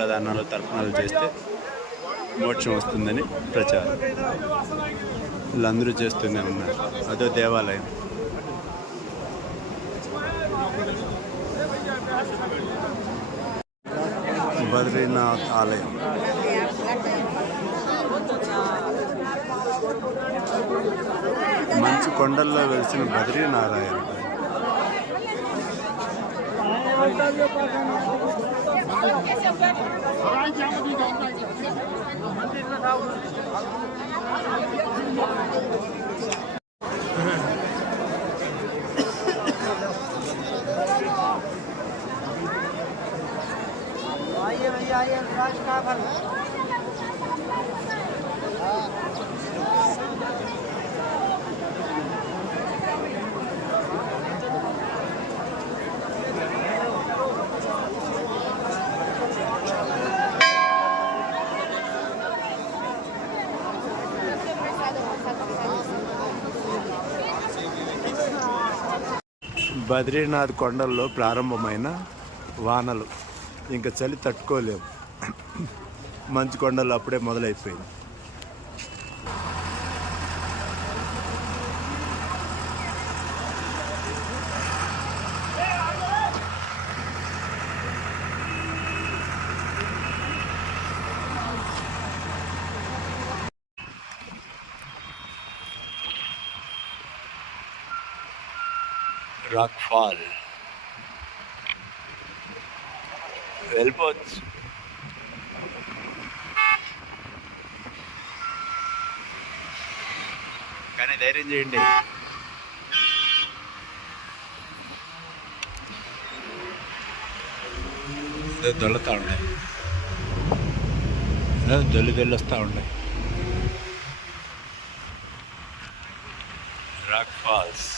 ప్రదానాలు తర్పణాలు చేస్తే మోక్షం వస్తుందని ప్రచారం. వీళ్ళందరూ చేస్తూనే ఉన్నారు. అదో దేవాలయం. బద్రీనాథ్ ఆలయం. మంచు కొండల్లో వెలిసిన బద్రీనారాయణ. బద్రీనాథ్ కొండల్లో ప్రారంభమైన వానలు ఇంకా చలి తట్టుకోలేము. మంచు కొండలు అప్పుడే మొదలైపోయింది. రాక్ ఫాల్ వెళ్ళిపోవచ్చు. కానీ ధైర్యం చేయండి. దొల్లుతూ ఉన్నాయి, దొల్లి వస్తూ ఉన్నాయి. Rock falls.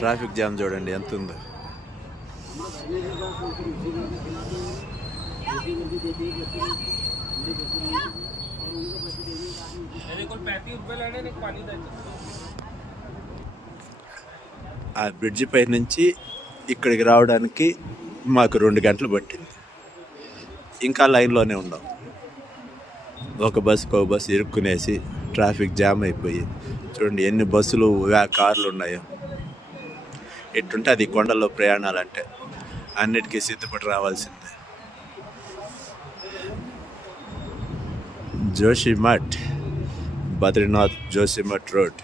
ట్రాఫిక్ జామ్ చూడండి ఎంత ఉందో. ఆ బ్రిడ్జి పై నుంచి ఇక్కడికి రావడానికి మాకు 2 గంటలు పట్టింది. ఇంకా లైన్లోనే ఉన్నాం. ఒక బస్సుకు ఒక బస్సు ఇరుక్కునేసి ట్రాఫిక్ జామ్ అయిపోయి చూడండి ఎన్ని బస్సులు కార్లు ఉన్నాయో. ఎట్టుంటే అది కొండల్లో ప్రయాణాలంటే అన్నిటికీ సిద్ధపడి రావాల్సిందే. జోషిమఠ్, బద్రీనాథ్ జోషిమఠ్ రోడ్.